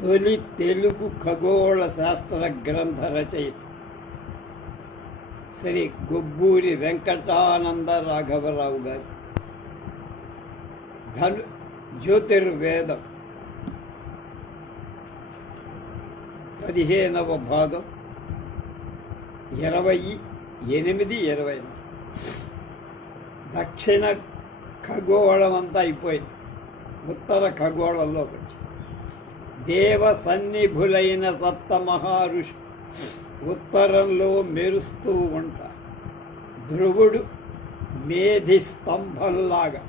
తొలి తెలుగు ఖగోళ శాస్త్ర గ్రంథ రచయిత శ్రీ గొబ్బూరి వెంకటానంద రాఘవరావు గారు జ్యోతిర్వేదం 15వ భాగం 28-20 దక్షిణ ఖగోళం అంతా అయిపోయింది. ఉత్తర ఖగోళంలోకి వచ్చి దేవ సన్నిభులైన సప్త మహారుషి ఉత్తరంలో మెరుస్తూ ఉంటారు. ధ్రువుడు మేధి స్తంభంలాగా,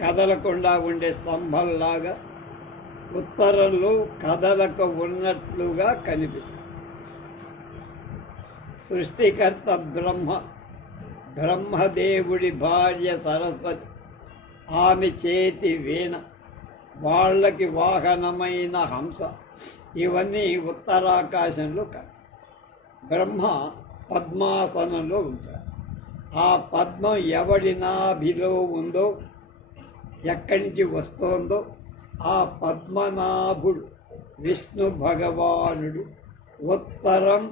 కదలకుండా ఉండే స్తంభంలాగా ఉత్తరంలో కదలక ఉన్నట్లుగా కనిపిస్తుంది. సృష్టికర్త బ్రహ్మదేవుడి భార్య సరస్వతి, ఆమె చేతి వీణ, వాళ్ళకి వాహనమైన హంస, ఇవన్నీ ఉత్తరాకాశంలో బ్రహ్మ పద్మాసనంలో ఉంటాడు. ఆ పద్మం ఎవడి నాభిలో ఉందో, ఎక్కడి నుంచి వస్తోందో ఆ పద్మనాభుడు విష్ణు భగవానుడు ఉత్తరం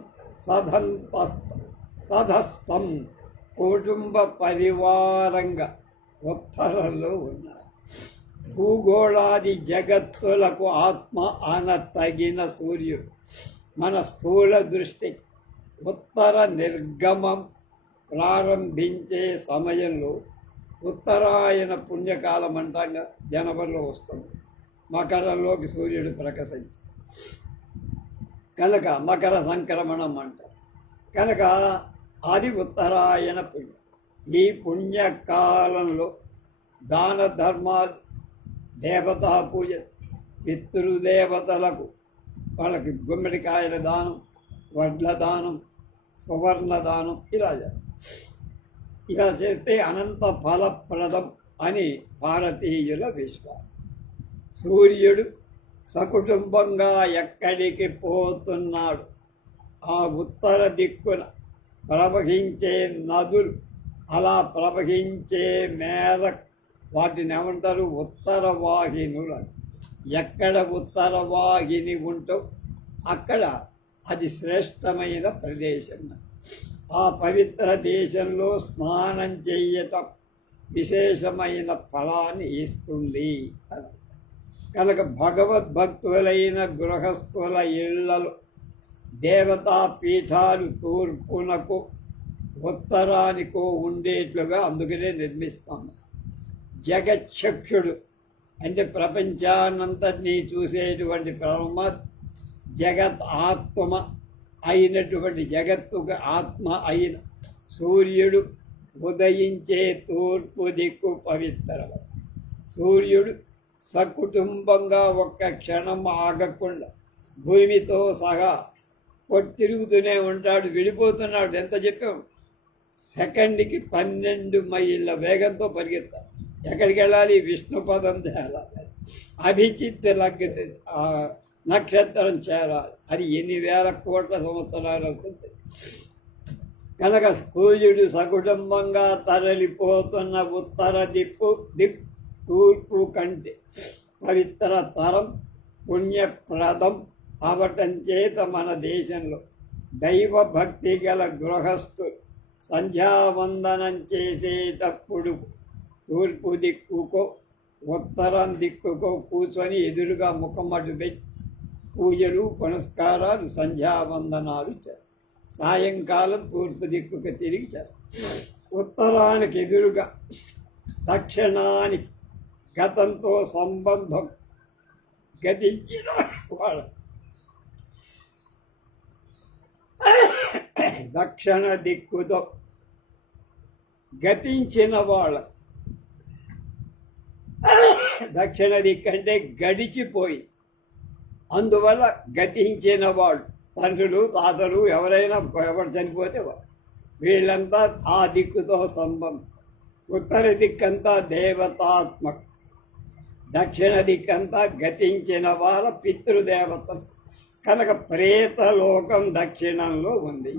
సధస్థం కుటుంబ పరివారంగా ఉత్తరంలో ఉన్నారు. భూగోళాది జగత్తులకు ఆత్మ అనతగిన సూర్యుడు మన స్థూల దృష్టి ఉత్తర నిర్గమం ప్రారంభించే సమయంలో ఉత్తరాయణ పుణ్యకాలం అంటాగా జనవరిలో వస్తుంది. మకరంలోకి సూర్యుడు ప్రకాశించి కనుక మకర సంక్రమణం అంటారు. కనుక అది ఉత్తరాయణ పుణ్యం. ఈ పుణ్యకాలంలో దాన ధర్మాలు, దేవతా పూజ, పితృదేవతలకు వాళ్ళకి గుమ్మడికాయల దానం, వడ్ల దానం, సువర్ణ దానం ఇలా చేస్తే అనంత ఫలప్రదం అని భారతీయుల విశ్వాసం. సూర్యుడు సకుటుంబంగా ఎక్కడికి పోతున్నాడు, ఆ ఉత్తర దిక్కున ప్రవహించే నదులు అలా ప్రవహించే మేరకు వాటిని ఏమంటారు? ఉత్తర వాహినులు. ఎక్కడ ఉత్తర వాహిని ఉంటో అక్కడ అది శ్రేష్టమైన ప్రదేశం. ఆ పవిత్ర దేశంలో స్నానం చేయటం విశేషమైన ఫలాన్ని ఇస్తుంది. కనుక భగవద్భక్తులైన గృహస్థుల ఇళ్లలో దేవతా పీఠాలు తూర్పునకు ఉత్తరానికో ఉండేట్లుగా అందుకనే నిర్మిస్తాము. జగచ్చక్షుడు అంటే ప్రపంచాన్నంతటినీ చూసేటువంటి బ్రహ్మ, జగత్ ఆత్మ అయినటువంటి జగత్తుకు ఆత్మ అయిన సూర్యుడు ఉదయించే తూర్పు దిక్కు పవిత్రం. సూర్యుడు సకుటుంబంగా ఒక్క క్షణం ఆగకుండా భూమితో సహా తిరుగుతూనే ఉంటాడు. విడిపోతున్నాడు. ఎంత చెప్పాం? సెకండ్కి 12 మైళ్ళ వేగంతో పరిగెత్తాలి. ఎక్కడికి వెళ్ళాలి? విష్ణుపదం తేలాలి, అభిజిత్ నక్షత్రం చేరాలి. అది ఎన్ని వేల కోట్ల సంవత్సరాలు అవుతుంది. కనుక సూర్యుడు సకుటుంబంగా తరలిపోతున్న ఉత్తర దిక్కు తూర్పు కంటే పవిత్ర తరం, పుణ్యప్రదం అవటం చేత మన దేశంలో దైవభక్తి గల గృహస్థులు సంధ్యావందనం చేసేటప్పుడు తూర్పు దిక్కుకో ఉత్తరం దిక్కుకో కూర్చొని ఎదురుగా ముఖం అటు పెట్టి పూజలు, పునస్కారాలు, సంధ్యావందనాలు చేస్తారు. సాయంకాలం తూర్పు దిక్కుకు తిరిగి చేస్తారు. ఉత్తరానికి ఎదురుగా దక్షిణానికి గతంతో సంబంధం గతించిన వాళ్ళ దక్షిణ దిక్కుతో గతించిన వాళ్ళ దక్షిణ దిక్కు అంటే గడిచిపోయి, అందువల్ల గతించిన వాళ్ళు తండ్రులు, తాతలు ఎవరు చనిపోతే వీళ్ళంతా ఆ దిక్కుతో సంబంధం. ఉత్తర దిక్కంతా దేవతాత్మక, దక్షిణ దిక్కంతా గతించిన వాళ్ళ పితృదేవత. కనుక ప్రేతలోకం దక్షిణంలో ఉంది.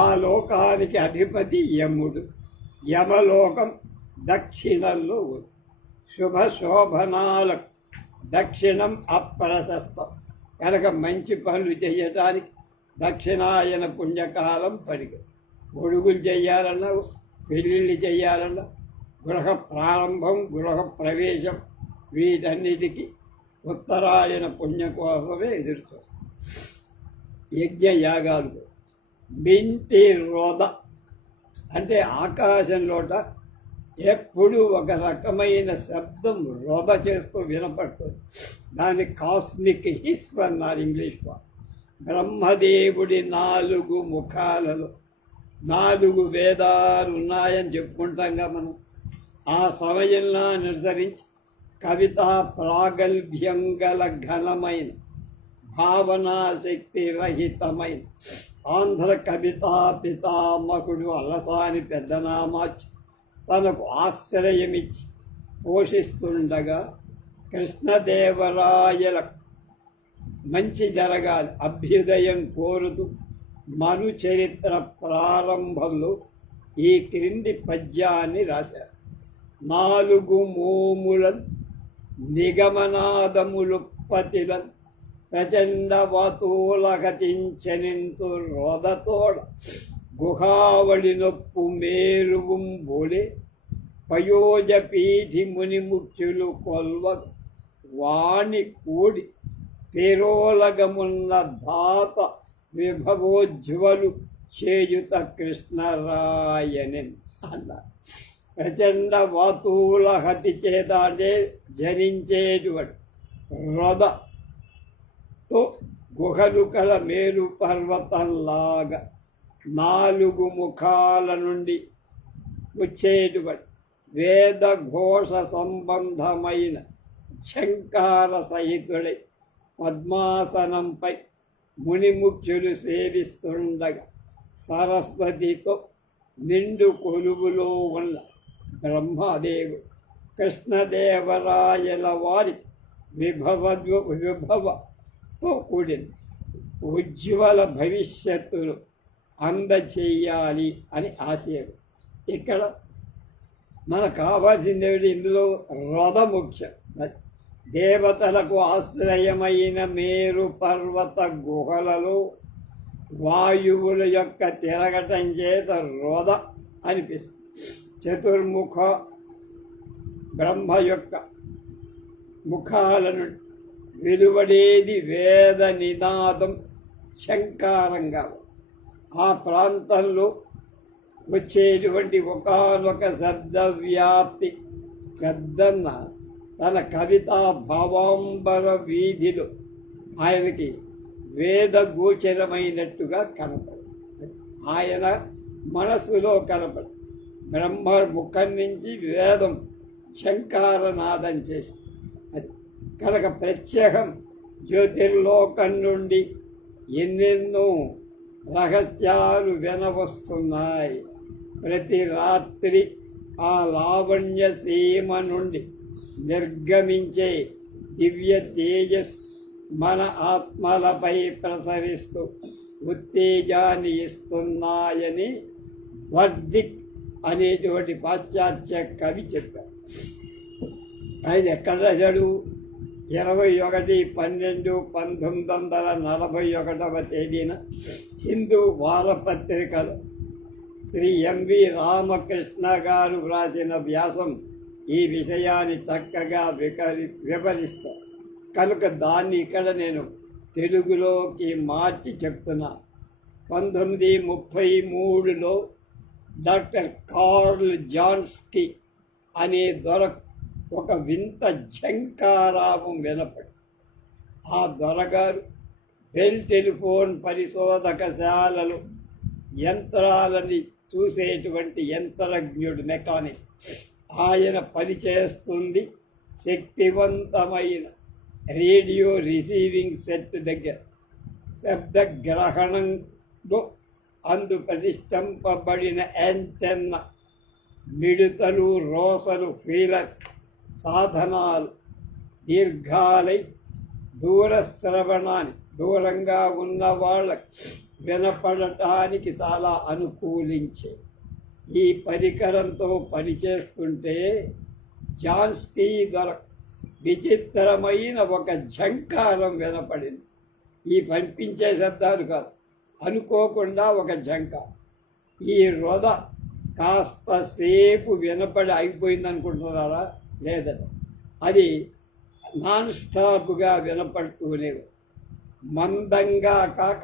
ఆ లోకానికి అధిపతి యముడు. యమలోకం దక్షిణంలో ఉంది. శుభ శోభనాలకు దక్షిణం అప్రశస్తం. కనుక మంచి పనులు చేయటానికి దక్షిణాయన పుణ్యకాలం పనికి. గొడుగులు చేయాలన్నా, పెళ్ళిళ్ళు చేయాలన్నా, గృహ ప్రారంభం, గృహ ప్రవేశం, వీటన్నిటికీ ఉత్తరాయణ పుణ్యం కోసమే ఎదురు చూస్తాం. యజ్ఞయాగాలు బింటి రోద అంటే ఆకాశంలోట ఎప్పుడు ఒక రకమైన శబ్దం రోద చేస్తూ వినపడుతుంది. దాన్ని కాస్మిక్ హిస్ అన్నారు ఇంగ్లీష్ వాళ్ళు. బ్రహ్మదేవుడి 4 ముఖాలలో 4 వేదాలు ఉన్నాయని చెప్పుకుంటాంగా మనం. ఆ సమయంలో అనుసరించి కవితా ప్రాగల్భ్యం గల ఘనమైన భావనాశక్తి రహితమైన ఆంధ్ర కవితా పితామహుడు అలసాని పెద్దనామాచు తనకు ఆశ్రయమిచ్చి పోషిస్తుండగా కృష్ణదేవరాయల మంచి జరగాలి అభ్యుదయం కోరుతూ మను చరిత్ర ప్రారంభంలో ఈ క్రింది పద్యాన్ని రాశారు. 4 మోములను నిగమనాదములుపతిలను ప్రచండ వతూలగతించనింతు రోదతోడ గుహావళి నొప్పు మేరువుం బోలే పయోజ పీఠి మునిముఖ్యులు కొల్వ వాణి కూడి పేరోలగమున్న ధాత విభవోజ్వలు చేయుత కృష్ణరాయని అన్నారు. ప్రచండ వాతూల హతి చేత అంటే జనించేటువంటి రథతో గుహలు కల మేరు పర్వతంలాగా 4 ముఖాల నుండి వచ్చేటువంటి వేద ఘోష సంబంధమైన శంకార సహితుడై పద్మాసనంపై మునిముఖ్యులు సేవిస్తుండగా సరస్వతితో నిండు కొలువులో ఉన్న బ్రహ్మదేవుడు కృష్ణదేవరాయల వారి విభవతో కూడిన ఉజ్వల భవిష్యత్తును అందచేయాలి అని ఆశయం. ఇక్కడ మనకు కావాల్సింది ఇందులో రథ ముఖ్యం. దేవతలకు ఆశ్రయమైన మేరు పర్వత గుహలలో వాయువుల యొక్క తిరగటం చేత రథ అనిపిస్తుంది. చతుర్ముఖ బ్రహ్మ యొక్క ముఖాలను వెలువడేది వేద నినాదం శంకారంగా. ఆ ప్రాంతంలో వచ్చేటువంటి ఒకానొక శబ్ద వ్యాప్తి పెద్దన్న తన కవితా భావాంబర వీధిలో ఆయనకి వేద గోచరమైనట్టుగా కనపడు. ఆయన మనస్సులో కనపడు. బ్రహ్మ ముఖం నుంచి వేదం శంకారనాదం చేస్తుంది. అది కనుక ప్రత్యేకం జ్యోతిర్లోకం నుండి ఎన్నెన్నో రహస్యాలు వినవస్తున్నాయి. ప్రతి రాత్రి ఆ లావణ్య సీమ నుండి నిర్గమించే దివ్య తేజస్ మన ఆత్మలపై ప్రసరిస్తూ ఉత్తేజాన్ని ఇస్తున్నాయని వర్ధిక్ అనేటువంటి పాశ్చాత్య కవి చెప్పారు. ఆయన ఎక్కడ రాశాడు? 21/12/1941 తేదీన హిందూ వారపత్రికలో శ్రీ ఎంవి రామకృష్ణ గారు వ్రాసిన వ్యాసం ఈ విషయాన్ని చక్కగా వివరిస్తారు. కనుక దాన్ని ఇక్కడ నేను తెలుగులోకి మార్చి చెప్తున్నా. 1933లో డాక్టర్ కార్ల్ జాన్స్కీ అనే ఒక వింత ఝంకారావం వినపడి ఆ దొరగారు బెల్ టెలిఫోన్ పరిశోధకశాలలు యంత్రాలని చూసేటువంటి యంత్రజ్ఞుడు, మెకానిక్. ఆయన పనిచేస్తుంది శక్తివంతమైన రేడియో రిసీవింగ్ సెట్ దగ్గర. శబ్ద గ్రహణంలో అందు ప్రతిష్ఠింపబడిన యాంటెన్న, మిడతలు, రోసలు, ఫీలర్స్ సాధనాలు దీర్ఘాలై దూరశ్రవణాన్ని దూరంగా ఉన్న వాళ్ళకి వినపడటానికి చాలా అనుకూలించే ఈ పరికరంతో పనిచేస్తుంటే జాన్స్కీ విచిత్రమైన ఒక ఝంకారం వినపడింది. ఈ పంపించే శబ్దాలు కాదు, అనుకోకుండా ఒక జంక. ఈ రొద కాస్త సేపు వినపడి ఆగిపోయింది అనుకుంటున్నారా? లేదండి, అది నాన్ స్టాప్గా వినపడుతూనే మందంగా కాక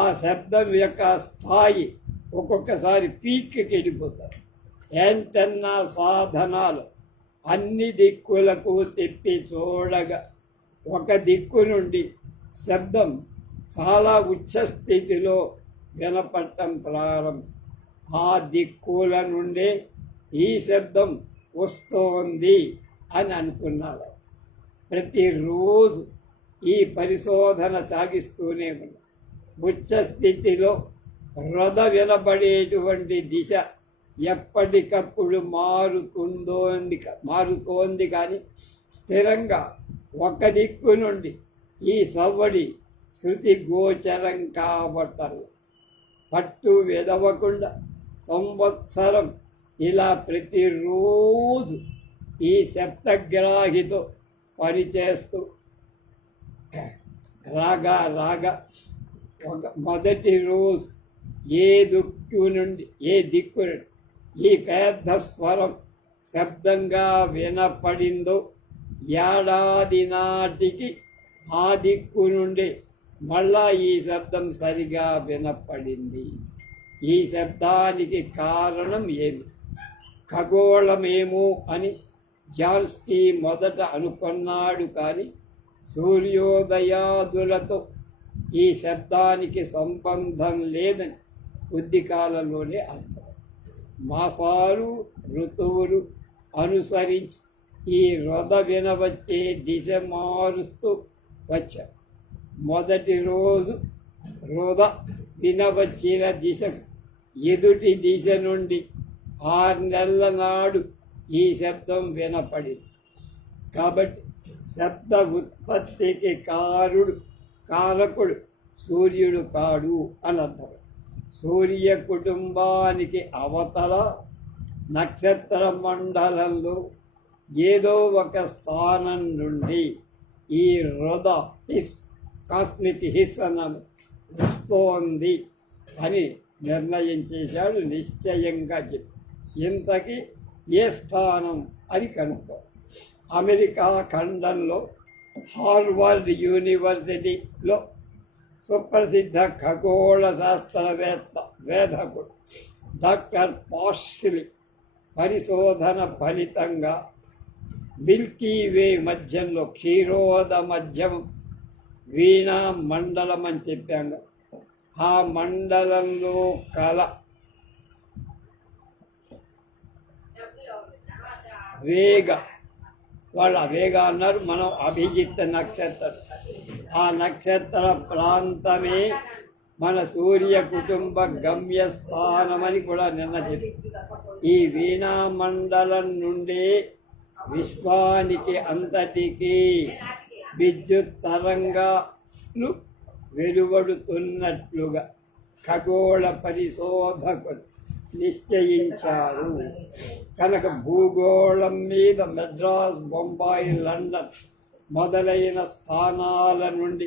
ఆ శబ్దం యొక్క స్థాయి ఒక్కొక్కసారి పీక్కి వెళ్ళిపోతారు. యాంటెన్నా సాధనాలు అన్ని దిక్కులకు తిప్పి చూడగా ఒక దిక్కు నుండి శబ్దం చాలా ఉచ్చ స్థితిలో వినపడటం ప్రారంభం. ఆ దిక్కుల నుండే ఈ శబ్దం వస్తోంది అని అనుకున్నాడు. ప్రతిరోజు ఈ పరిశోధన సాగిస్తూనే ఉంది. ఉచ్చ స్థితిలో రొద వినబడేటువంటి దిశ ఎప్పటికప్పుడు మారుతోంది కానీ స్థిరంగా ఒక దిక్కు నుండి ఈ సవ్వడి శృతి గోచరం కాబట్టరు. పట్టు విదవకుండా సంవత్సరం ఇలా ప్రతిరోజు ఈ శబ్దగ్రాహితో పనిచేస్తూ రాగా మొదటి రోజు ఏ దిక్కు నుండి ఈ పెద్ద స్వరం శబ్దంగా వినపడిందో ఏడాది నాటికి ఆ దిక్కు నుండి మళ్ళా ఈ శబ్దం సరిగా వినపడింది. ఈ శబ్దానికి కారణం ఏమి? ఖగోళమేమో అని జాన్స్కీ మొదట అనుకున్నాడు, కానీ సూర్యోదయాదులతో ఈ శబ్దానికి సంబంధం లేదని కొద్ది కాలంలోనే అర్థం. మాసాలు ఋతువులు అనుసరించి ఈ రొద వినవచ్చే దిశ మారుస్తూ వచ్చారు. మొదటి రోజు రొద వినవచ్చిన దిశకు ఎదుటి దిశ నుండి 6 నెలల నాడు ఈ శబ్దం వినపడింది. కాబట్టి శబ్ద ఉత్పత్తికి కారకుడు సూర్యుడు కాడు అని అర్థం. సూర్య కుటుంబానికి అవతల నక్షత్ర మండలంలో ఏదో ఒక స్థానం నుండి ఈ రొద కాస్మిక్ హిస్ అన్నది వస్తోంది అని నిర్ణయం చేశాడు. నిశ్చయంగా చెప్పి ఇంతకీ ఏ స్థానం అని కనుక్కో. అమెరికా ఖండంలో హార్వర్డ్ యూనివర్సిటీలో సుప్రసిద్ధ ఖగోళ శాస్త్రవేత్త వేధకుడు డాక్టర్ పార్సిలీ పరిశోధన ఫలితంగా మిల్కీ వే మధ్యంలో క్షీరోద మధ్యం వీణా మండలం అని చెప్పాను. ఆ మండలంలో కల వేగ, వాళ్ళు అవేగ అన్నారు, మనం అభిజిత్ నక్షత్రం. ఆ నక్షత్ర ప్రాంతమే మన సూర్య కుటుంబ గమ్యస్థానమని కూడా నిన్న చెప్పి, ఈ వీణా మండలం నుండే విశ్వానికి అంతటికీ విద్యుత్ తరంగాలు వెలువడుతున్నట్లుగా ఖగోళ పరిశోధకులు నిశ్చయించారు. కనుక భూగోళం మీద మెడ్రాస్, బొంబాయి, లండన్ మొదలైన స్థానాల నుండి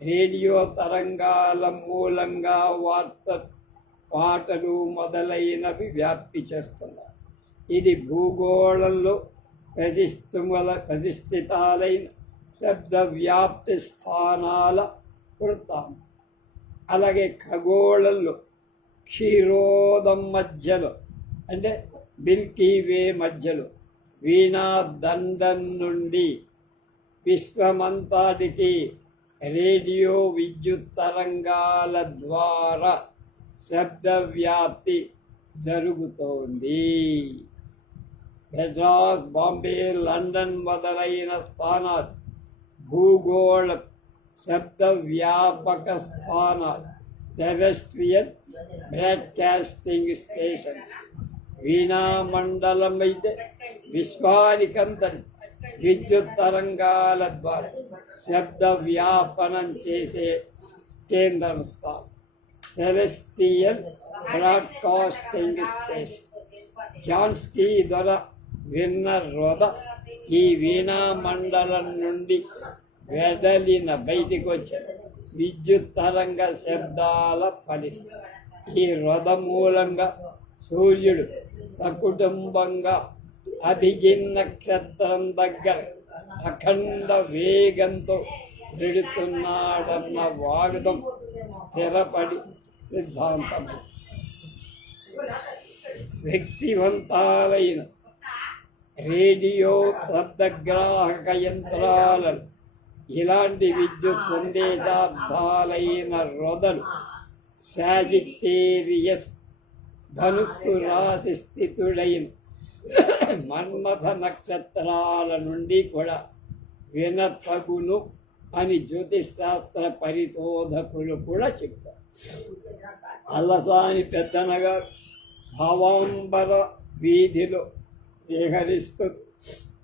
రేడియో తరంగాల మూలంగా పాటలు మొదలైనవి వ్యాప్తి చేస్తున్నారు. ఇది భూగోళంలో ప్రతిష్ఠితాలైన శబ్ద వ్యాప్తి స్థానాల వృత్తాంతం. అలాగే ఖగోళంలో క్షీరోదం మధ్యలో అంటే మిల్కీ వే మధ్యలో వీణా దండం నుండి విశ్వమంతటికి రేడియో విద్యుత్ తరంగాల ద్వారా శబ్ద వ్యాప్తి జరుగుతోంది. మెడ్రాస్, బాంబే, లండన్ మొదలైన స్థానాలు భూగోళ శబ్ద వ్యాపక స్థానాలు, టెరెస్ట్రియల్ బ్రాడ్కాస్టింగ్ స్టేషన్స్. వీణా మండలం అయితే విశ్వానికంతటి విద్యుత్ తరంగాల ద్వారా శబ్ద వ్యాపనం చేసే కేంద్ర స్థానం, సెలెస్టియల్ బ్రాడ్కాస్టింగ్ స్టేషన్. జాన్స్కీ ద్వారా విన్న రొద ఈ వీణా మండలం నుండి బయటికి వచ్చింది. విద్యుత్ తరంగ శబ్దాల పని. ఈ రథ మూలంగా సూర్యుడు సకుటుంబంగా అభిజిన్ నక్షత్రం దగ్గర అఖండ వేగంతో వెడుతున్నాడన్న వాగదం స్థిరపడి సిద్ధాంతం. శక్తివంతాలైన రేడియో శబ్దగ్రాహక యంత్రాలను ఇలాంటి విద్యుత్ సందేశార్థాలైన రొదలు సాజిటేరియస్ ధనుస్సు రాశి స్థితుడైన మన్మథ నక్షత్రాల నుండి కూడా వినతగును అని జ్యోతిశాస్త్ర పరిశోధకులు కూడా చెప్తారు. అల్లసాని పెద్దనగా భావాంబర వీధిలో విహరిస్తూ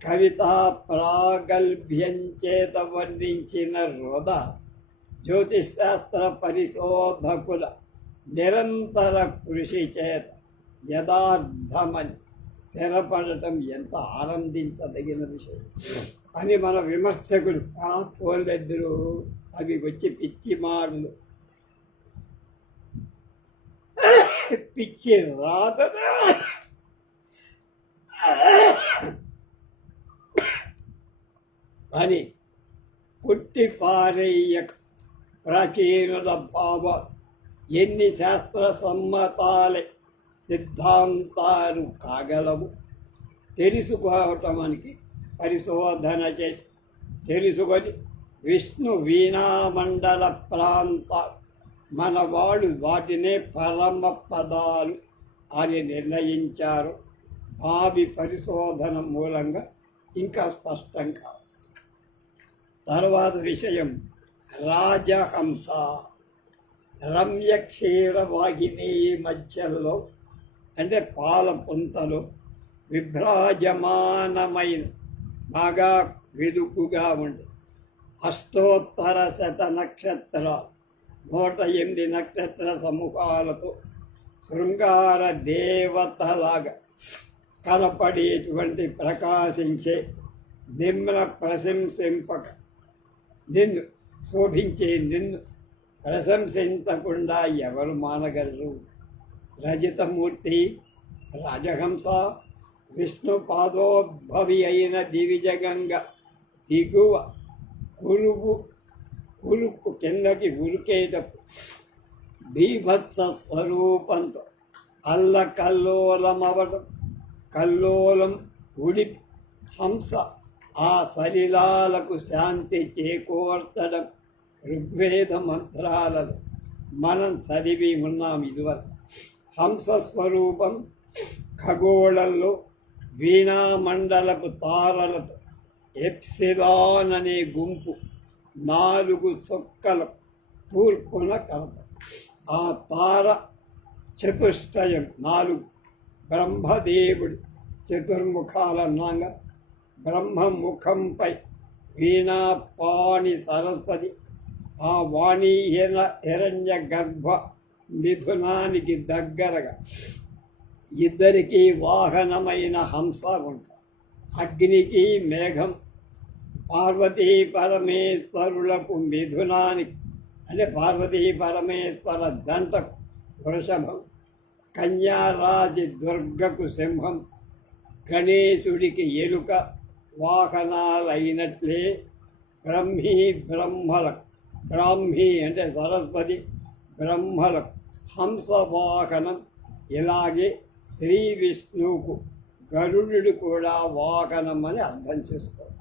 కవితా ప్రాగల్భ్యం చేత వర్ణించిన రొద జ్యోతిశాస్త్ర పరిశోధకుల నిరంతర కృషి చేత యథార్థమని స్థిరపడటం ఎంత ఆనందించదగిన విషయం అని మన విమర్శకులు పోలెద్దరు అవి వచ్చి పిచ్చి మాటలు పిచ్చి రాత అని కొట్టిపారేయ ప్రాచీనుల భావ ఎన్ని శాస్త్ర సమ్మతాలే సిద్ధాంతాలు కాగలవు తెలుసుకోవటానికి పరిశోధన చేసి తెలుసుకొని విష్ణు వీణామండల ప్రాంత మనవాళ్ళు వాటినే పరమ పదాలు అని నిర్ణయించారు. భావి పరిశోధన మూలంగా ఇంకా స్పష్టం కాదు. తర్వాత విషయం రాజహంస రమ్య క్షీరవాహిని మధ్యలో అంటే పాల పుంతలో విభ్రాజమానమైన బాగా వెదుకుగా ఉండి అష్టోత్తర శత నక్షత్రాలు 108 నక్షత్ర సమూహాలతో శృంగార దేవతలాగా కనపడేటువంటి ప్రకాశించే నిమ్న ప్రశంసింపక నిన్ను శోభించే నిన్ను ప్రశంసించకుండా ఎవరు మానగలరు? రజితమూర్తి రాజహంస విష్ణు పాదోద్భవి అయిన దివిజగంగ దిగువ కులుపు కిందకి ఉరికేటప్పుడు బీభత్స స్వరూపంతో అల్లకల్లోలమవడం కల్లోలం ఉడిపి హంస ఆ సలిలాలకు శాంతి చేకూర్చడం ఋగ్వేద మంత్రాలను మనం చదివి ఉన్నాం ఇదివరకు. హంస స్వరూపం ఖగోళంలో వీణామండలపు తారలతో ఎప్సిలాన్ అనే గుంపు 4 చుక్కల తూర్పున కలప. ఆ తార చతుష్టయం 4 బ్రహ్మదేవుడి చతుర్ముఖాలన్నాగా బ్రహ్మముఖంపై వీణాపాణి సరస్వతి ఆ వాణి హిరణ్య గర్భ మిథునానికి దగ్గరగా ఇద్దరికీ వాహనమైన హంస ఉంటారు. అగ్నికి మేఘం, పార్వతీ పరమేశ్వరులకు మిథునానికి అంటే పార్వతీ పరమేశ్వర జంటకు వృషభం, కన్యారాజి దుర్గకు సింహం, గణేశుడికి ఎలుక వాహనాలైనట్లే బ్రాహ్మీ అంటే సరస్వతి బ్రహ్మలకు హంస వాహనం. ఇలాగే శ్రీ విష్ణువుకు గరుడు కూడా వాహనం అని అర్థం చేసుకోవాలి.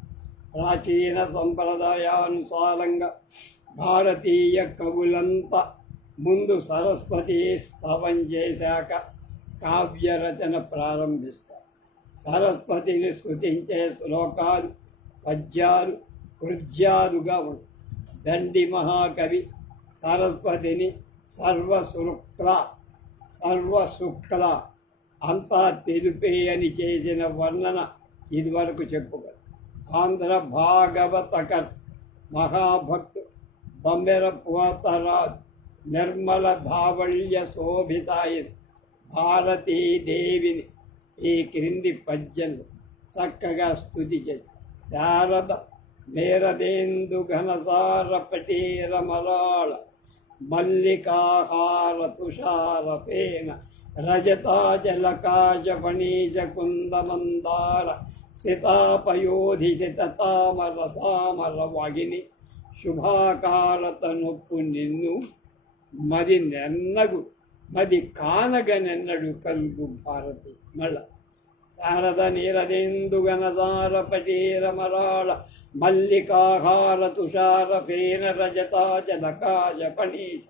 ప్రాచీన సంప్రదాయానుసారంగా భారతీయ కవులంతా ముందు సరస్వతి స్తవం చేశాక కావ్యరచన ప్రారంభిస్తారు. సరస్వతిని స్తుతించే శ్లోకాలు పద్యాలు హృద్యాలుగా ఉంటాయి. దండి మహాకవి సరస్వతిని సర్వశుక్ల అంతా తెలుపే అని చేసిన వర్ణన ఇదివరకు చెప్పుకోరు. ఆంధ్ర భాగవతకర్ మహాభక్తు బొమ్మెర పోతరాజు నిర్మల ధావళ్య శోభితాయి భారతీదేవిని ఈ క్రింది పద్యంలో చక్కగా స్తుతి చేసి శారద నేరదేందు ఘనసార పటీరమరాళ మల్లికాహార తుషారఫేన రజతాజలకాశ ఫణీశ కుందమందార సితాపయోధి సితతామర సామర వాగిని శుభాకారత నొప్పు నిన్ను మది నెన్నగు మది కానగనెన్నడు కలుగు భారతి. మళ్ళా శారద నీరదేందు గణసార పటీరమరాళ మల్లికాహార తుషార ఫేన రజతాజలకాశ ఫణీశ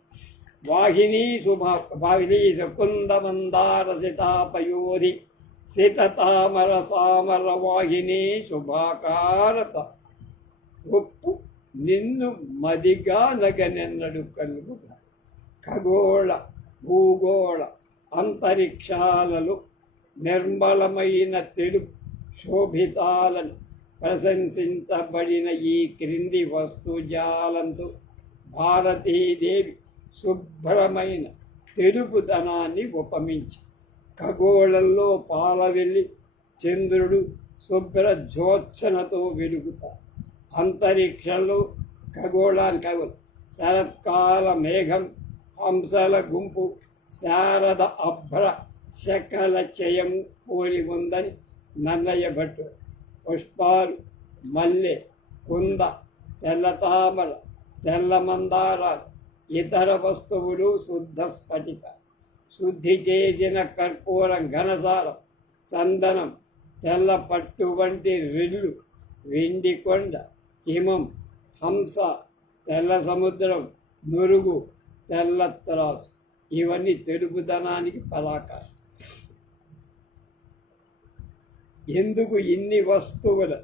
వాహినీ వాహినీశ కుందమందార సితాపయోధి సితతామర సామర వాహిని శుభాకారత ఒప్పు నిన్ను మదిగా నగనెన్నడు కలుగు. ఖగోళ భూగోళ అంతరిక్షాలలో నిర్మలమైన తెలుపు శోభితాలను ప్రశంసించబడిన ఈ క్రింది వస్తుజాలంతో భారతీదేవి శుభ్రమైన తెలుపుదనాన్ని ఉపమించి ఖగోళంలో పాలవెల్లి చంద్రుడు శుభ్ర జ్యోత్సనతో వెలుగుతారు. అంతరిక్షంలో ఖగోళానికి శరత్కాల మేఘం హంసల గుంపు శారద అభ్ర శకల చయము పోలి ఉందని నన్నయ్య భట్టు. పుష్పాలు మల్లె కుంద తెల్ల తామర తెల్ల మందారాలు ఇతర వస్తువులు శుద్ధ స్ఫటిక శుద్ధి చేసిన కర్పూరం ఘనసారం చందనం తెల్ల పట్టు వంటి రెల్లు వెండి కొండ హిమం హంస తెల్ల సముద్రం నురుగు తెల్ల త్రాసు ఇవన్నీ తెలుపుదనానికి పరాకారం. ఎందుకు ఇన్ని వస్తువులు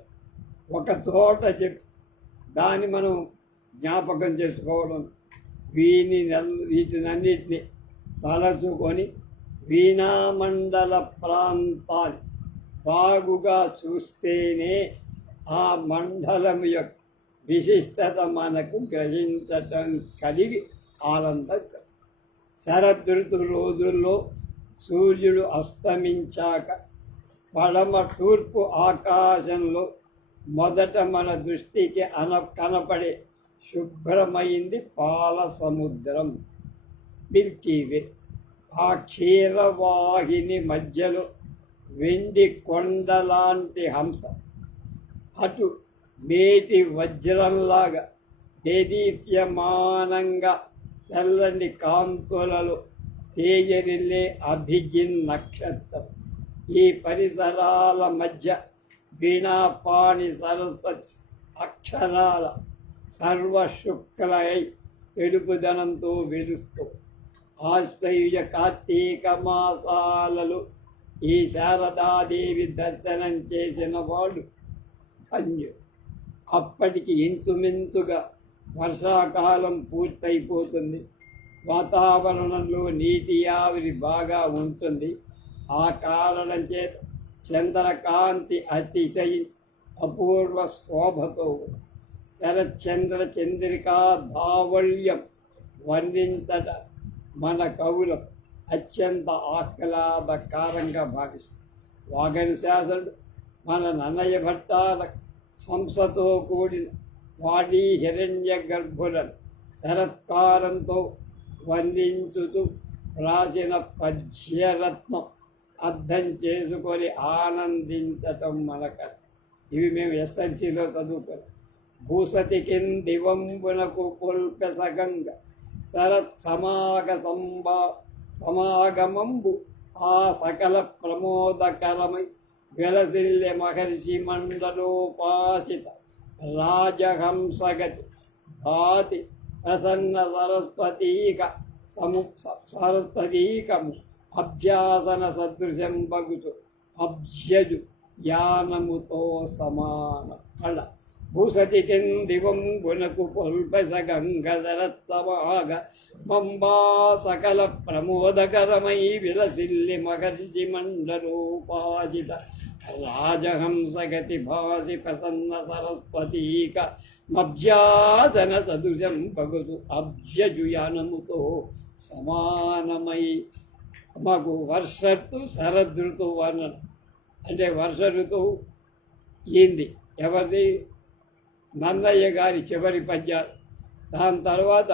ఒక చోట చెప్పి దాన్ని మనం జ్ఞాపకం చేసుకోవడం, వీటినన్నిటిని తలచుకొని వీణామండల ప్రాంతాన్ని బాగుగా చూస్తేనే ఆ మండలం యొక్క విశిష్టత మనకు గ్రహించటం కలిగి ఆనందం. శరదృతు రోజుల్లో సూర్యుడు అస్తమించాక పడమ తూర్పు ఆకాశంలో మొదట మన దృష్టికి కనపడే శుభ్రమైంది పాల సముద్రం మిల్కీవే. ఆ క్షీరవాహిని మధ్యలో వెండి కొండలాంటి హంస అటు మేటి వజ్రంలాగా దేదీప్యమానంగా తెల్లని కాంతులలో తేజరిల్లే అభిజిన్ నక్షత్రం. ఈ పరిసరాల మధ్య వీణాపాణి సరస్వతి అక్షరాల సర్వశుక్లై తెలుపుదనంతో వెలుస్తూ ఆశ్వయుజ కార్తీక మాసాలలో ఈ శారదాదేవి దర్శనం చేసిన వాళ్ళు ధన్యులు. అప్పటికి ఇంచుమించుగా వర్షాకాలం పూర్తయిపోతుంది. వాతావరణంలో నీటి ఆవిరి బాగా ఉంటుంది. ఆ కారణం చేత చంద్రకాంతి అతిశయించి అపూర్వ శోభతో శరచంద్ర చంద్రికా ధావళ్యం వర్ణించట మన కవులం అత్యంత ఆహ్లాదకరంగా భావిస్తారు. వాగని శాసనుడు మన నన్నయ్య భట్టాల హంసతో కూడిన వాడి హిరణ్య గర్భులను శరత్కారంతో వర్ణించుతూ రాసిన పద్యరత్నం అర్థం చేసుకొని ఆనందించటం మనక. ఇవి మేము ఎస్ఎల్సీలో చదువుకున్నాం. భూసతి కిందివంబునకు పుల్పెసగంగ శరత్ సమాగమంబు ఆ సకల ప్రమోదకరమై వెలసిల్లె మహర్షి మండలోపాసిత రాజహంసగతి భాతి ప్రసన్న సరస్వతీకము అభ్యాసన సదృశం బగుతు అభ్యజు యానముతో సమానం. అలా భూసతి కిందివం గునకు పుల్పస గంగధరత్తమాగ మంబా సకల ప్రమోదకరమై విలసిల్లి మహర్షి మండలోపాజిత రాజహంసగతి భాసి ప్రసన్న సరస్వతీక మభ్యాసన సదృశం భగతు అభ్యజుయానముతో సమానమై. మాకు వర్ష ఋతువు శరద్ ఋతువు అన్నాడు. అంటే వర్ష ఋతువు ఏంది ఎవరిది? నన్నయ్య గారి చివరి పద్యాలు. దాని తర్వాత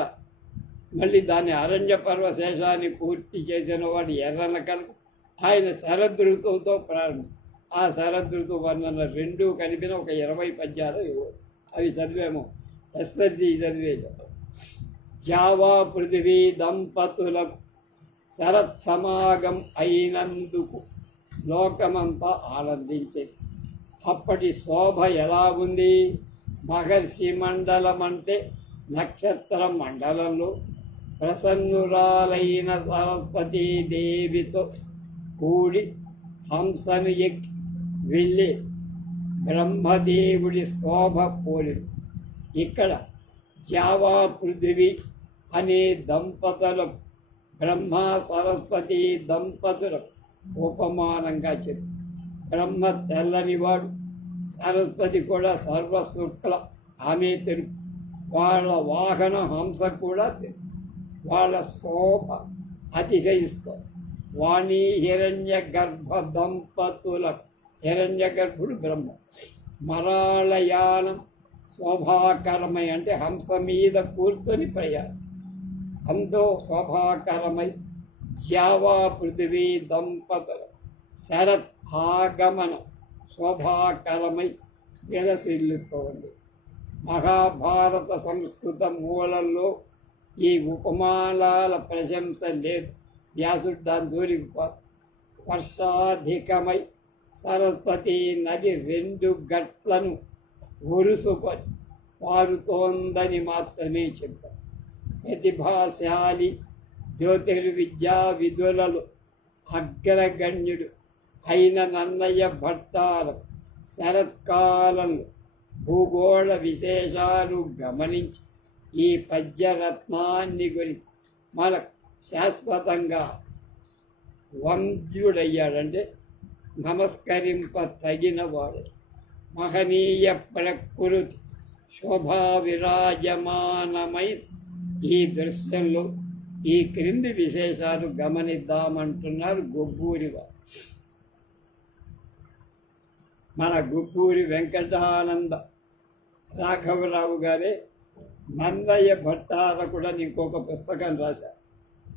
మళ్ళీ దాని అరణ్య పర్వశేషాన్ని పూర్తి చేసిన వాడు ఎర్రనకల్. ఆయన శరదృతువుతో ప్రారంభం. ఆ శరదృతు వర్ణన రెండూ కలిపిన ఒక 20 పద్యాలు అవి చదివేమో. ఎస్ఎస్జి చదివే జావా పృథివీ దంపతులకు శరత్ సమాగం అయినందుకు లోకమంతా ఆనందించేది. అప్పటి శోభ ఎలా ఉంది? మహర్షి మండలం అంటే నక్షత్ర మండలంలో ప్రసన్నురాలైన సరస్వతీదేవితో కూడి హంసను ఎక్కి వెళ్ళి బ్రహ్మదేవుడి శోభ పోలింది. ఇక్కడ జావా పృథివీ అనే దంపతులకు, బ్రహ్మ సరస్వతి దంపతులకు ఉపమానంగా చెప్పి, బ్రహ్మ తెల్లనివాడు, సరస్వతి కూడా సర్వశుక్ల, ఆమె తెలుపు. వాళ్ళ వాహన హంస కూడా తెలుపు. వాళ్ళ శోభ అతిశయిస్తారు. వాణి హిరణ్య గర్భ దంపతులకు, హిరణ్య గర్భుడు బ్రహ్మ. మరాళయానం శోభాకరమై అంటే హంస మీద కూర్చొని ప్రయాణం, అంతో శోభాకరమై జావా పృథివీ దంపతులు శరత్ ఆగమనం శోభాకరమై విలసిల్లుతోంది. మహాభారత సంస్కృత మూలంలో ఈ ఉపమానాల ప్రశంస లేదు. వ్యాసుడు దాని జోలికి వర్షాధికమై సరస్వతి నది 2 గట్లను ఒరుసుకొని పారుతోందని మాత్రమే చెప్పారు. ప్రతిభాశాలి జ్యోతిర్విద్యా విధులలో అగ్రగణ్యుడు అయిన నన్నయ్య భట్టారం శరత్కాలంలో భూగోళ విశేషాలు గమనించి ఈ పద్యరత్నాన్ని గురించి మనకు శాశ్వతంగా వంద్యుడయ్యాడంటే నమస్కరింప తగినవాడే. మహనీయ ప్రకృతి శోభా విరాజమానమై ఈ దృశ్యంలో ఈ క్రింది విశేషాలు గమనిద్దామంటున్నారు గొబ్బూరివారు. మన గుప్పూరి వెంకటానంద రాఘవరావు గారే నన్నయ్య భట్టారకుడని ఇంకొక పుస్తకం రాశారు.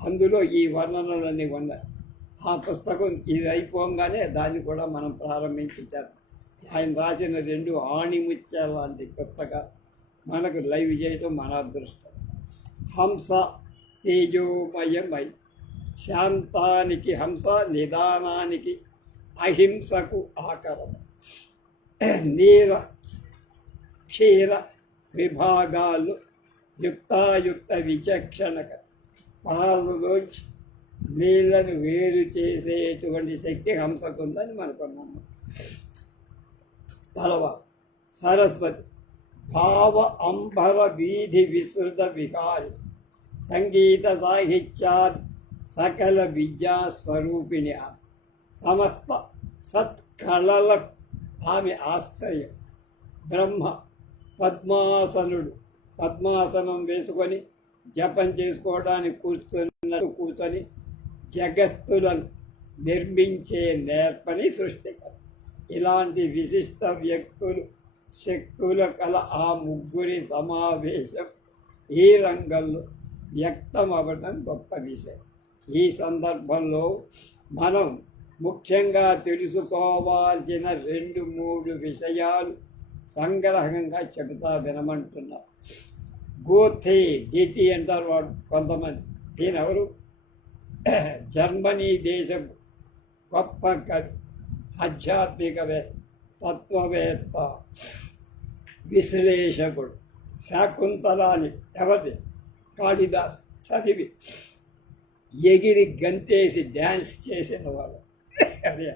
అందులో ఈ వర్ణనలన్నీ ఉన్నాయి. ఆ పుస్తకం ఇది అయిపోగానే దాన్ని కూడా మనం ప్రారంభించారు. ఆయన రాసిన 2 ఆణిముత్యాల లాంటి పుస్తకాలు మనకు లైవ్ చేయటం మన అదృష్టం. హంస తేజోమయమై శాంతానికి హంస, నిదానానికి అహింసకు ఆకరం. నీర క్షీర విభాగాలు యుక్తాయుక్త విచక్షణక పాలులోంచి నీళ్లను వేరు చేసేటువంటి శక్తి హంసకుందని మనకున్నాము. తర్వాత సరస్వతి భావ అంబర వీధి విస్తృత విహారి సంగీత సాహిత్యాద్ సకల విద్యా స్వరూపిణి సమస్త సత్కళలకు ఆమె ఆశ్రయం. బ్రహ్మ పద్మాసనుడు పద్మాసనం వేసుకొని జపం చేసుకోవడానికి కూర్చొని జగత్తులను నిర్మించే నేర్పని సృష్టికర్త. ఇలాంటి విశిష్ట వ్యక్తులు శక్తుల కల ఆ ముగ్గురి సమావేశం ఈ రంగంలో వ్యక్తం అవ్వడం గొప్ప విషయం. ఈ సందర్భంలో మనం ముఖ్యంగా తెలుసుకోవాల్సిన 2-3 విషయాలు సంగ్రహంగా చెబుతా వినమంటున్నా. గోథే గీతి అంటారు వాడు కొంతమంది. ఈయనెవరు? జర్మనీ దేశం గొప్ప కవి, ఆధ్యాత్మికవేత్త, తత్వవేత్త, విశ్లేషకుడు. శాకుంతలాని ఎవరిది? కాళిదాస్ చదివి ఎగిరి గంతేసి డ్యాన్స్ చేసిన వాడు. అదే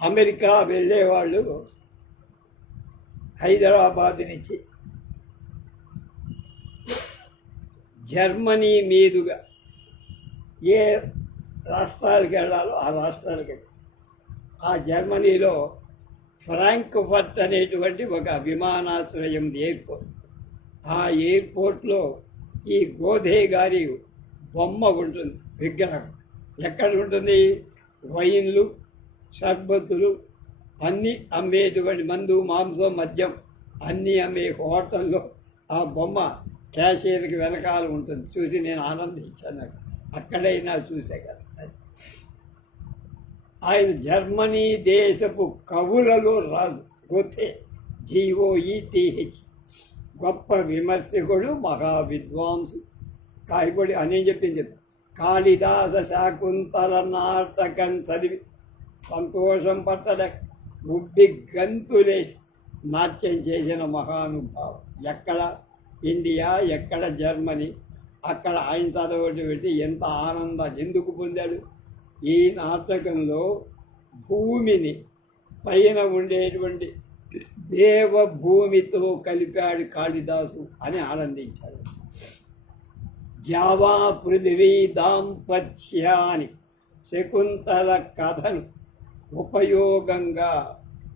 అమెరికా వెళ్ళేవాళ్ళు హైదరాబాద్ నుంచి జర్మనీ మీదుగా ఏ రాష్ట్రాలకు వెళ్ళాలో ఆ రాష్ట్రాలకు వెళ్ళి ఆ జర్మనీలో ఫ్రాంక్ఫర్ట్ అనేటువంటి ఒక విమానాశ్రయం ఎయిర్పోర్ట్. ఆ ఎయిర్పోర్ట్లో ఈ గోధే గారి బొమ్మ ఉంటుంది, విగ్రహం. ఎక్కడ ఉంటుంది? వైన్లు, షర్బత్తులు అన్నీ అమ్మేటువంటి మందు, మాంసం, మద్యం అన్నీ అమ్మే హోటల్లో ఆ బొమ్మ క్యాషియర్కి వెనకాల ఉంటుంది. చూసి నేను ఆనందించాను. నాకు అక్కడైనా చూసే కదా. ఆయన జర్మనీ దేశపు కవులలో రాజు. గోతే, GOETH. గొప్ప విమర్శకుడు, మహా విద్వాంసు. కాయపడి అని చెప్పింది. కాళిదాస శాకుంతల నాటకం చదివి సంతోషం పట్టలేక ఉబ్బి గంతులేసి నాట్యం చేసిన మహానుభావం. ఎక్కడ ఇండియా, ఎక్కడ జర్మనీ. అక్కడ ఆయన చదవటం పెట్టి ఎంత ఆనందం ఎందుకు పొందాడు? ఈ నాటకంలో భూమిని, పైన ఉండేటువంటి దేవభూమితో కలిపాడు కాళిదాసు అని ఆనందించాడు. జావా పృథివీ దాంపత్యాన్ని శకుంతల కథను ఉపయోగంగా,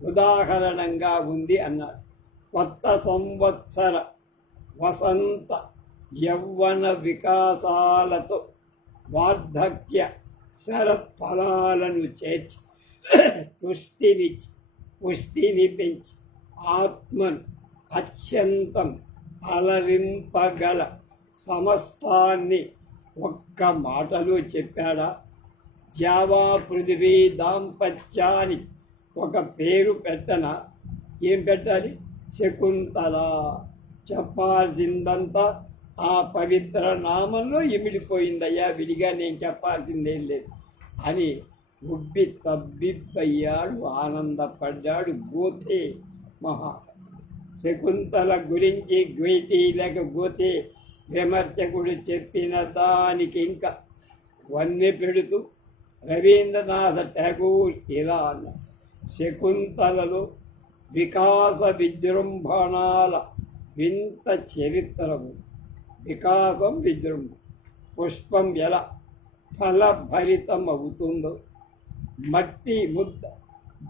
ఉదాహరణంగా ఉంది అన్నాడు. కొత్త సంవత్సర వసంత యవ్వన వికాసాలతో వార్ధక్య శరత్ఫలాలను చేర్చి తుష్టినిచ్చి పుష్టిని పెంచి ఆత్మను అత్యంతం అలరింపగల సమస్తాన్ని ఒక్క మాటలో చెప్పాడా? జావా పృథివీ దాంపత్యాన్ని ఒక పేరు పెట్టన, ఏం పెట్టాలి? శకుంతల. చెప్పాల్సిందంతా ఆ పవిత్ర నామంలో ఇమిడిపోయిందయ్యా, విడిగా నేను చెప్పాల్సిందేం లేదు అని ఉబ్బి తబ్బిబ్బయ్యాడు, ఆనందపడ్డాడు గోతే మహాకవి. శకుంతల గురించి ద్వైతి లేక గోతే విమర్శకుడు చెప్పిన దానికి ఇంకా వన్నె పెడుతూ రవీంద్రనాథ ఠాగూర్ ఇలా అన్నారు. శకుంతలలో వికాస విజృంభణాల వింత చరిత్రము. వికాసం, విజృంభం. పుష్పం ఎలా ఫలభరితం అవుతుందో, మట్టి ముద్ద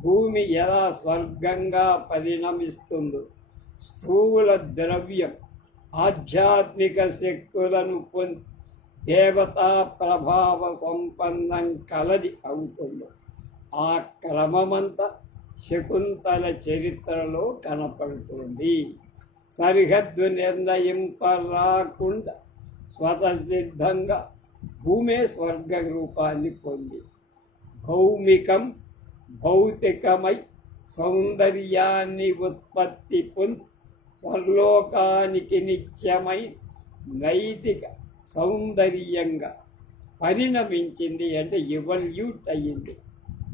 భూమి ఎలా స్వర్గంగా పరిణమిస్తుందో, స్థూల ద్రవ్యం ఆధ్యాత్మిక శక్తులను పొంది దేవతా ప్రభావ సంపన్నం కలది అవుతుందో, ఆ క్రమమంతా శకుంతల చరిత్రలో కనపడుతుంది. సరిహద్దు నిర్ణయింపరాకుండా స్వతసిద్ధంగా భూమే స్వర్గ రూపాన్ని పొంది భౌమికం భౌతికమై సౌందర్యాన్ని ఉత్పత్తి పొంది స్వర్లోకానికి నిత్యమై నైతిక సౌందర్యంగా పరిణమించింది. అంటే ఎవల్యూట్ అయ్యింది.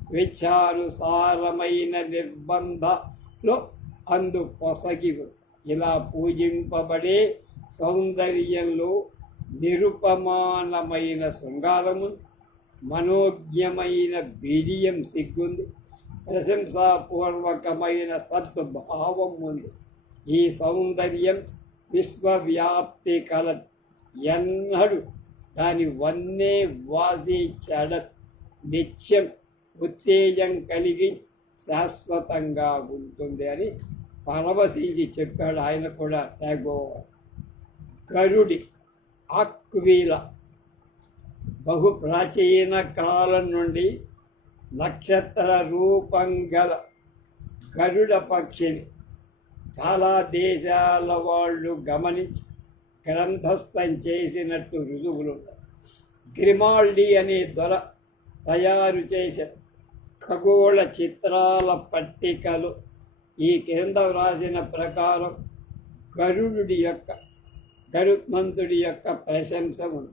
స్వేచ్ఛానుసారమైన నిర్బంధంలో అందు పొసగి ఇలా పూజింపబడే సౌందర్యంలో నిరుపమానమైన శృంగారము, మనోజ్ఞమైన బీడియం సిగ్గుంది, ప్రశంసాపూర్వకమైన సద్భావం ఉంది. ఈ సౌందర్యం విశ్వవ్యాప్తి కలదు. ఎన్నడు దాని వన్నే వాసి చెడత్, నిత్యం ఉత్తేజం కలిగి శాశ్వతంగా ఉంటుంది అని పరవశించి చెప్పాడు ఆయన కూడా టాగోర్. గరుడి ఆక్వీల బహు ప్రాచీన కాలం నుండి నక్షత్ర రూపం గల గరుడ పక్షిని చాలా దేశాల వాళ్ళు గమనించి గ్రంథస్థం చేసినట్టు రుజువులు. గ్రిమాల్డీ అనే దొర తయారు చేసిన ఖగోళ చిత్రాల పట్టికలు ఈ క్రింద వ్రాసిన ప్రకారం గరుత్మంతుడి యొక్క ప్రశంస ఉంది.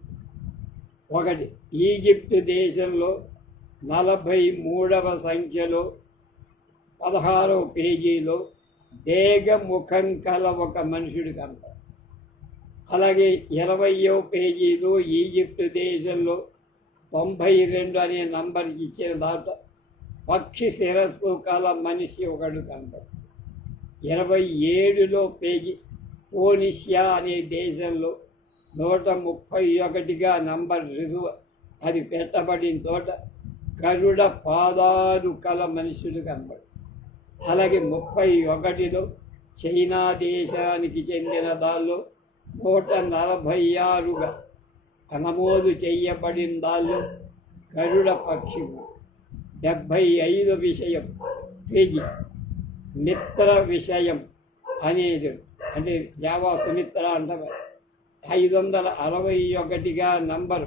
ఒకటి, ఈజిప్టు దేశంలో 43వ సంఖ్యలో 16వ పేజీలో దేగముఖం కల ఒక మనుషుడు కనపడు. అలాగే 20వ పేజీలో ఈజిప్టు దేశంలో 92 అనే నంబర్కి ఇచ్చిన దాంట్లో పక్షి శిరస్సు కల మనిషి ఒకడు కనపడు. 27లో పేజీ పోనిషియా అనే దేశంలో 131గా నంబర్ రుజువు అది పెట్టబడిన చోట గరుడ పాదాలు కల మనుషులు కనబడు. అలాగే 31లో చైనా దేశానికి చెందిన దానిలో 146గా నమోదు చెయ్యబడిందాల్లో గరుడ పక్షి 75 విషయం పేజీ మిత్ర విషయం అనేది అంటే జావా సుమిత్ర అంటే 561గా నంబర్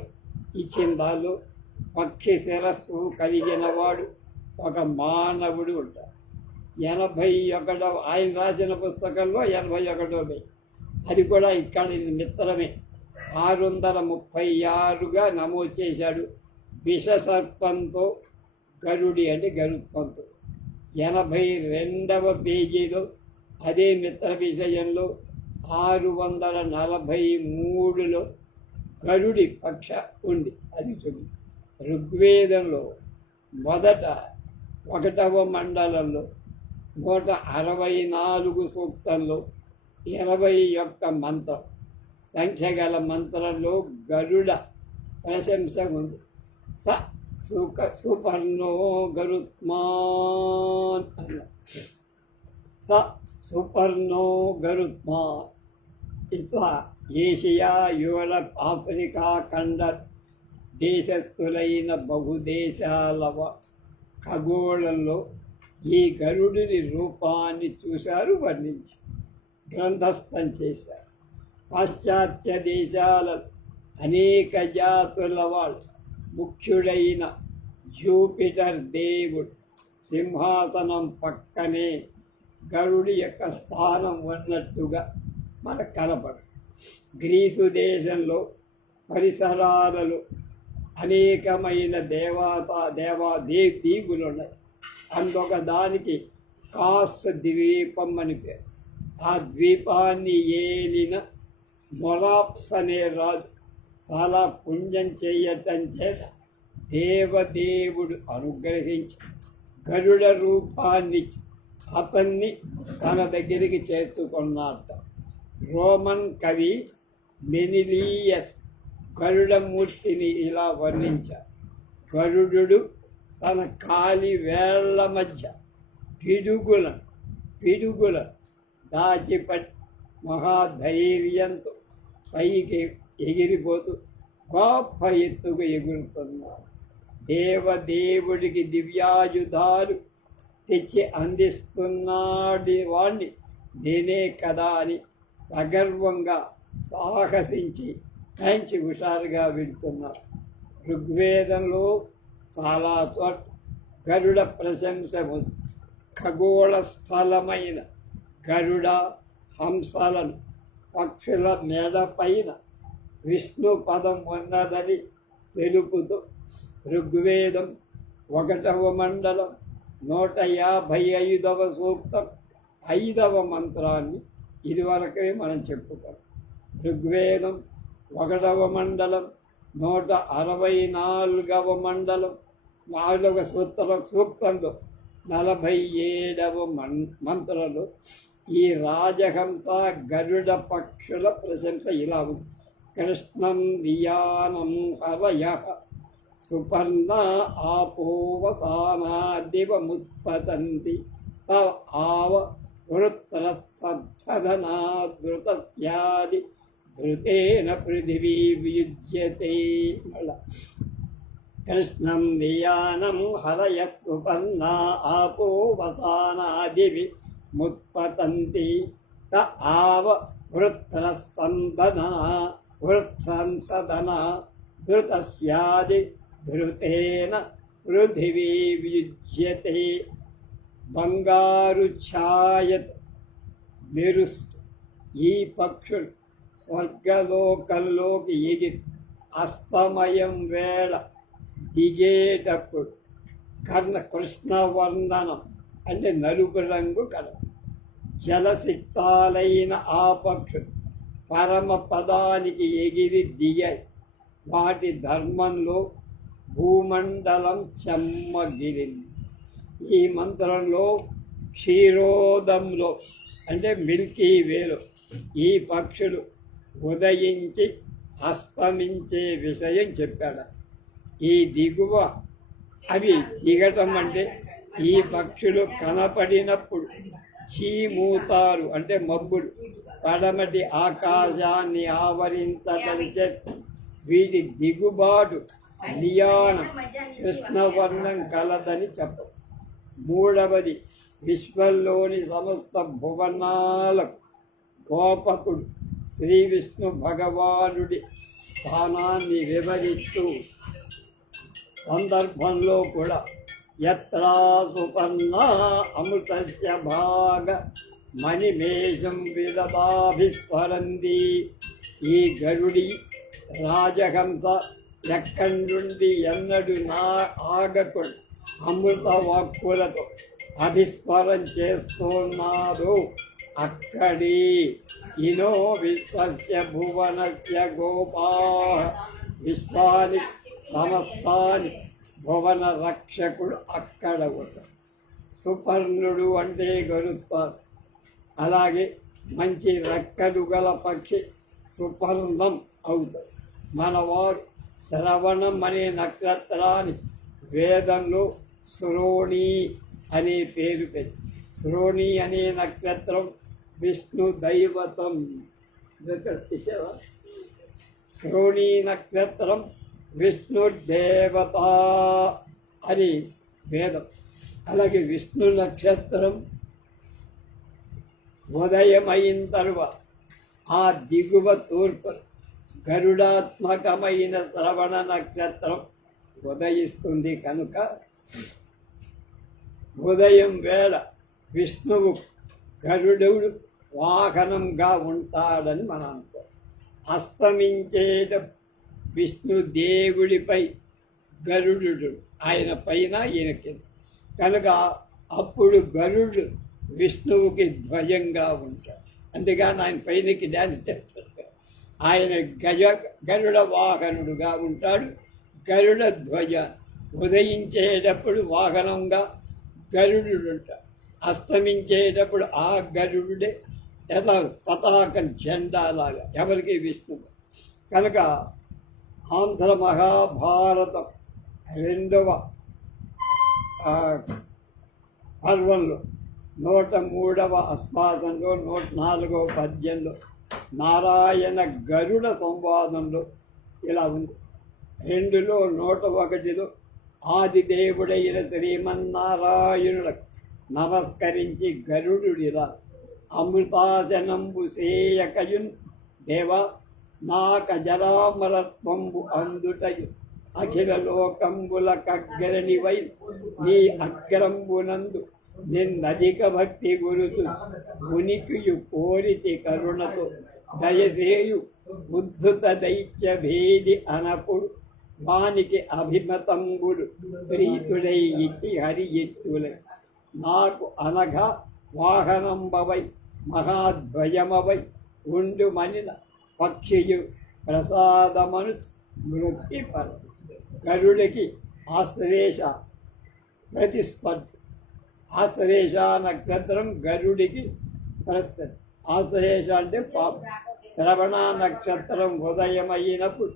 ఇచ్చిన దానిలో పక్షి శిరస్సు కలిగిన వాడు ఒక మానవుడు ఉంటాడు. 81వ ఆయన రాసిన పుస్తకంలో 81వ అది కూడా ఇక్కడ మిత్రమే 636గా నమోదు చేశాడు. విషసర్పంతో గరుడి అంటే గరుత్మంతో 82వ పేజీలో అదే మిత్ర విషయంలో 643లో గరుడి పక్ష ఉంది. అది చూడు. ఋగ్వేదంలో మొదట 1వ మండలంలో 164 సూక్తంలో 21 మంత్రం సంఖ్య గల మంత్రంలో గరుడ ప్రశంస ఉంది. సుపర్ణో గరుత్మాన్ అన్న సుపర్ణో గరుత్మాన్. ఇట్లా ఏషియా, యూరప్, ఆఫ్రికా ఖండ దేశస్థులైన బహుదేశాల ఖగోళంలో ఈ గరుడిని రూపాన్ని చూశారు, వర్ణించి గ్రంథస్థం చేశారు. పాశ్చాత్య దేశాల అనేక జాతుల వాళ్ళు ముఖ్యుడైన జూపిటర్ దేవుడు సింహాసనం పక్కనే గరుడి యొక్క స్థానం ఉన్నట్టుగా మనకు కనపడు. గ్రీసు దేశంలో పరిసరాలలో అనేకమైన దీవులు ఉన్నాయి. అందుక దానికి కాస్ ద్వీపం అని పేరు. ఆ ద్వీపాన్ని ఏలిన మొరాప్స్ అనే రాజు చాలా పుణ్యం చేయటం చేత దేవదేవుడు అనుగ్రహించి గరుడ రూపాన్ని అతన్ని తన దగ్గరికి చేర్చుకున్నట్ట. రోమన్ కవి మెనిలియస్ గరుడమూర్తిని ఇలా వర్ణించారు. గరుడు తన కాలి వేళ్ల మధ్య పిడుగుల దాచిపట్టి మహాధైర్యంతో పైకి ఎగిరిపోతూ గొప్ప ఎత్తుకు ఎగురుతున్నారు. దేవదేవుడికి దివ్యాయుధాలు తెచ్చి అందిస్తున్నాడు వాణ్ణి నేనే కదా అని సగర్వంగా సాహసించి మంచి హుషారుగా వెళ్తున్నారు. ఋగ్వేదంలో చాలా చోట్ల గరుడ ప్రశంస ఉంది. ఖగోళ స్థలమైన గరుడ హంసలను పక్షుల మేడపైన విష్ణు పదం ఉన్నదని తెలుపుతూ ఋగ్వేదం 1వ మండలం 155వ సూక్తం 5వ మంత్రాన్ని ఇదివరకే మనం చెప్పుతాం. ఋగ్వేదం 1వ మండలం 164వ మండలం 4వ సూక్తంలో 47వ మంత్రంలో ఈ రాజహంస గరుడ పక్షుల ప్రశంస ఇలా ఉంది. కృష్ణం వియానం హరయ సుపర్ణ ఆపోవసానా దివముత్పతంతి ఆవ వృత్ర సద్ధనా ధృతస్యాది ధృతేన పృథివీ వియుజ్యతే. కృష్ణం వియానం హరయ సుపర్ణ ఆపోవసానా దివి ముత్పతంతి త ఆవ వృత్సంసదన ధృతస్యాది ధృతేన పృథివీ వియుజ్యతే. బంగారు ఛాయత్ మెరుస్తూ ఈ పక్షులు స్వర్గలోకంలోకి ఎగిరి అస్తమయం వేళ దిగేటప్పుడు కృష్ణవర్ణనం అంటే నలుపు రంగు కలదు. జలసిక్తాలైన ఆ పక్షులు పరమ పదానికి ఎగిరి దిగాయి. వాటి ధర్మంలో భూమండలం చెమ్మగిలింది. ఈ మంత్రంలో క్షీరోదంలో అంటే మిల్కీ వేలో ఈ పక్షులు ఉదయించి అస్తమించే విషయం చెప్పాడు. ఈ దిగువ అవి దిగటం అంటే ఈ పక్షులు కనపడినప్పుడు చీమూతారు అంటే మబ్బులు పడమటి ఆకాశాన్ని ఆవరించడం వీటి దిగుబాటు నియాణం కృష్ణవర్ణం కలదని చెప్ప. మూడవది విశ్వంలోని సమస్త భువనాలకు గోపకుడు శ్రీ విష్ణు భగవానుడి స్థానాన్ని వివరిస్తూ సందర్భంలో కూడా యత్రా సుపర్ణా అమృతస్య భాగ మణిమేషం విదదాభిస్మరంది. ఈ గరుడి రాజహంస ఎక్కడి నుండి ఎన్నడు ఆగకుండా అమృత వాక్కులతో అభిస్మరం చేస్తున్నాడు అక్కడి. ఇనో విశ్వస్య భువనస్య గోపా, విశ్వాని సమస్తాని భువన రక్షకుడు అక్కడ ఉంటాడు. సుపర్ణుడు అంటే గరుత్పాడు. అలాగే మంచి రెక్కలు గల పక్షి సుపర్ణం అవుతాడు. మనవారు శ్రవణం అనే నక్షత్రాన్ని వేదంలో శ్రోణి అనే పేరు పెట్టి, శ్రోణి అనే నక్షత్రం విష్ణు దైవతం. శ్రోణి నక్షత్రం విష్ణు దేవత అని వేదం. అలాగే విష్ణు నక్షత్రం ఉదయమైన తరువాత ఆ దిగువ తూర్పు గరుడాత్మకమైన శ్రవణ నక్షత్రం ఉదయిస్తుంది కనుక ఉదయం వేళ విష్ణువు గరుడు వాహనంగా ఉంటాడని మనం అనుకో. అస్తమించేట విష్ణుదేవుడిపై గరుడు, ఆయన పైన ఈయన కింద కనుక అప్పుడు గరుడు విష్ణువుకి ధ్వజంగా ఉంటాడు. అందుకని ఆయన పైనకి డ్యాన్స్ చేస్తాడు. ఆయన గరుడ వాహనుడుగా ఉంటాడు. గరుడ ధ్వజ ఉదయించేటప్పుడు వాహనంగా గరుడు ఉంటాడు. అస్తమించేటప్పుడు ఆ గరుడే ఎలా పతాకం జెండాలాగా ఎవరికి విష్ణువు. కనుక ఆంధ్ర మహాభారతం 2వ పర్వంలో 103వ అశ్వాసంలో 104వ పద్యంలో నారాయణ గరుడ సంవాదంలో ఇలా ఉంది. 2లో 101లో ఆదిదేవుడైన శ్రీమన్నారాయణులకు నమస్కరించి గరుడుడిలా అమృతాసనంబు సేయకయున్ దేవ నాక జరామరత్వంబు అందుటయు అఖిల లోకంబుల కగ్గరనివై నీ అగ్రంబునందు నిన్నధిక భక్తి గురుతు ఉనికియు కోరితి కరుణతో దయసేయు ఉద్ధృత దైత్య భేది అనపుడు వానికి అభిమతంబుడు ప్రీతుడై ఇచ్చి హరి ఎత్తులై నాకు అనగా వాహనంబవై మహాధ్వజమవై ఉండు మనిన పక్షియు ప్రసాదమను మృక్తి పర. గరుడికి ఆశ్లేష ప్రతిస్పర్ధి. ఆశ్లేష నక్షత్రం గరుడికి ప్రస్పర్ధి. ఆశ్లేష అంటే పాపం. శ్రవణ నక్షత్రం ఉదయమైనప్పుడు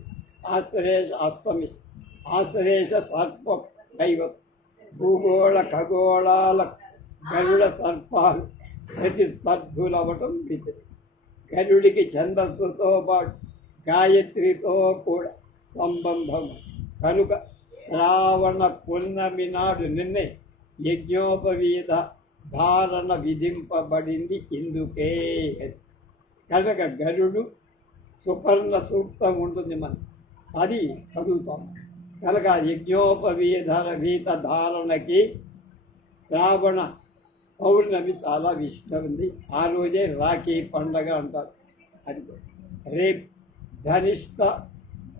ఆశ్లేష అస్తమిస్తుంది. ఆశ్లేష సర్పం దైవతం. భూగోళ ఖగోళాల గరుడ సర్పాలు ప్రతిస్పర్ధులవటం విధి. గరుడికి ఛందస్సుతో పాటు గాయత్రితో కూడా సంబంధం కనుక శ్రావణ పున్నమి నాడు నిన్నే యజ్ఞోపవీత ధారణ విధింపబడింది. ఇందుకే కనుక గరుడు సుపర్ణ సూక్తం ఉంటుంది మనం, అది చదువుతాం. కనుక యజ్ఞోపవీత ధారణకి శ్రావణ పౌర్ణమి చాలా ఇష్టం ఉంది. ఆ రోజే రాఖీ పండగ అంటారు. అది రేపు ధనిష్ట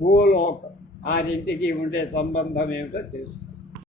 గోలోకం 6ంటికి ఉండే సంబంధం ఏమిటో తెలుసు.